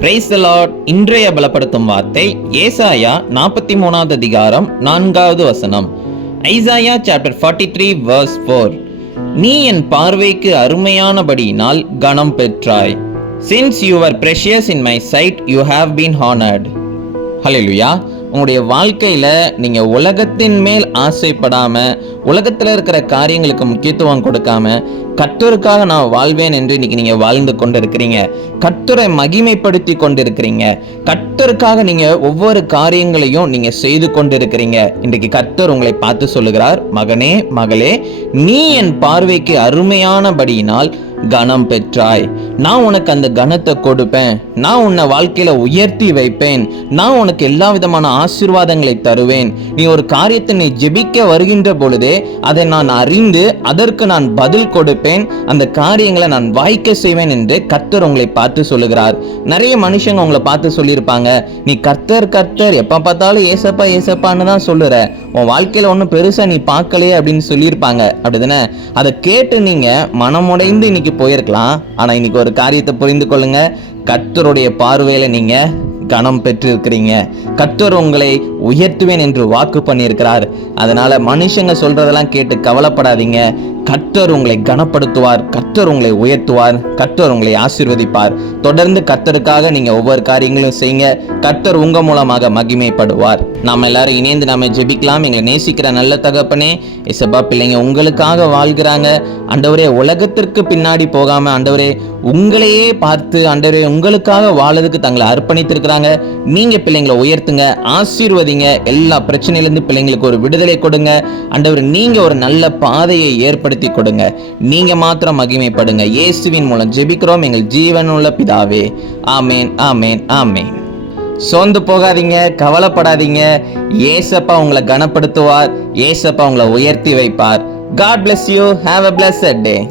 Price Lord இன்றைய பலப்படுத்தும் வார்த்தை ஏசாயா நாற்பத்தி மூணாவது அதிகாரம் நான்காவது வசனம். Isaiah chapter forty three verse four நீ என் பார்வைக்கு அருமையானபடியினால் கனம் பெற்றாய். Since you are precious in my sight you have been honoured ஹalleluya உங்களுடைய வாழ்க்கையில் நீங்கள் உலகத்தின் மேல் ஆசைப்படாமல் உலகத்தில் இருக்கிற காரியங்களுக்கு முக்கியத்துவம் கொடுக்காம கத்தருக்காக நான் வாழ்வேன் என்று இன்னைக்கு நீங்கள் வாழ்ந்து கொண்டு இருக்கிறீங்க கர்த்தரை மகிமைப்படுத்தி கொண்டு இருக்கிறீங்க கர்த்தருக்காக நீங்கள் ஒவ்வொரு காரியங்களையும் நீங்கள் செய்து கொண்டு இருக்கிறீங்க இன்றைக்கு கத்தர் உங்களை பார்த்து சொல்லுகிறார் மகனே மகளே நீ என் பார்வைக்கு அருமையானபடியினால் கனம் பெற்றாய். நான் உனக்கு அந்த கனத்தை கொடுப்பேன். நான் உன்னை வாழ்க்கையில உயர்த்தி வைப்பேன். நான் உனக்கு எல்லா விதமான ஆசீர்வாதங்களை தருவேன். நீ ஒரு காரியத்தை நீ ஜெபிக்க வருகின்ற பொழுதே அதை நான் அறிந்து அதற்கு நான் பதில் கொடுப்பேன். அந்த காரியங்களை நான் வாய்க்க செய்வேன் என்று கர்த்தர் உங்களை பார்த்து சொல்லுகிறார். நிறைய மனுஷங்க உங்களை பார்த்து சொல்லியிருப்பாங்க. நீ கர்த்தர் கர்த்தர் எப்ப பார்த்தாலும் ஏசப்பா ஏசப்பான்னு தான் சொல்லுற. உன் வாழ்க்கையில ஒன்றும் பெருசா நீ பார்க்கலையே அப்படின்னு சொல்லியிருப்பாங்க. அப்படிதானே? அதை கேட்டு நீங்க மனமுடைந்து இன்னைக்கு போயிருக்கலாம். ஆனா இன்னைக்கு ஒரு காரியத்தை புரிந்து கொள்ளுங்க. கர்த்தருடைய பார்வையில் நீங்க கனம் பெற்றிருக்கிறீங்க. கர்த்தர் உங்களை உயர்த்துவேன் என்று வாக்கு பண்ணியிருக்கிறார். அதனால மனுஷங்க சொல்றதெல்லாம் கேட்டு கவலைப்படாதீங்க. கர்த்தர் உங்களை கனப்படுத்துவார். கர்த்தர் உங்களை உயர்த்துவார். கர்த்தர் உங்களை ஆசிர்வதிப்பார். தொடர்ந்து கர்த்தருக்காக நீங்க ஒவ்வொரு காரியங்களும் செய்யுங்க. கர்த்தர் உங்க மூலமாக மகிமைப்படுவார். நாம் எல்லாரும் இணைந்து நாம ஜெபிக்கலாம். எங்களை நேசிக்கிற நல்ல தகப்பனே இசப்பா பிள்ளைங்க உங்களுக்காக வாழ்கிறாங்க. அண்டவரே உலகத்திற்கு பின்னாடி போகாம அண்டவரே உங்களையே பார்த்து அண்டவரே உங்களுக்காக வாழறதுக்கு தங்களை அர்ப்பணித்திருக்கிறாங்க. நீங்க பிள்ளைங்களை உயர்த்துங்க ஆசீர்வதிங்க. எல்லா பிரச்சனையிலேருந்து பிள்ளைங்களுக்கு ஒரு விடுதலை கொடுங்க. அண்டவர் நீங்க ஒரு நல்ல பாதையை ஏற்படுத்தி கொடுங்க. நீங்க மாத்திரம் மகிமைப்படுங்க. இயேசுவின் மூலம் ஜெபிக்கிறோம். எங்கள் ஜீவனுள்ள பிதாவே. ஆமேன் ஆமேன் ஆமேன். சோர்ந்து போகாதீங்க கவலைப்படாதீங்க. ஏசப்பா உங்களை கனப்படுத்துவார். ஏசப்பா உங்களை உயர்த்தி வைப்பார். God bless you have a bless day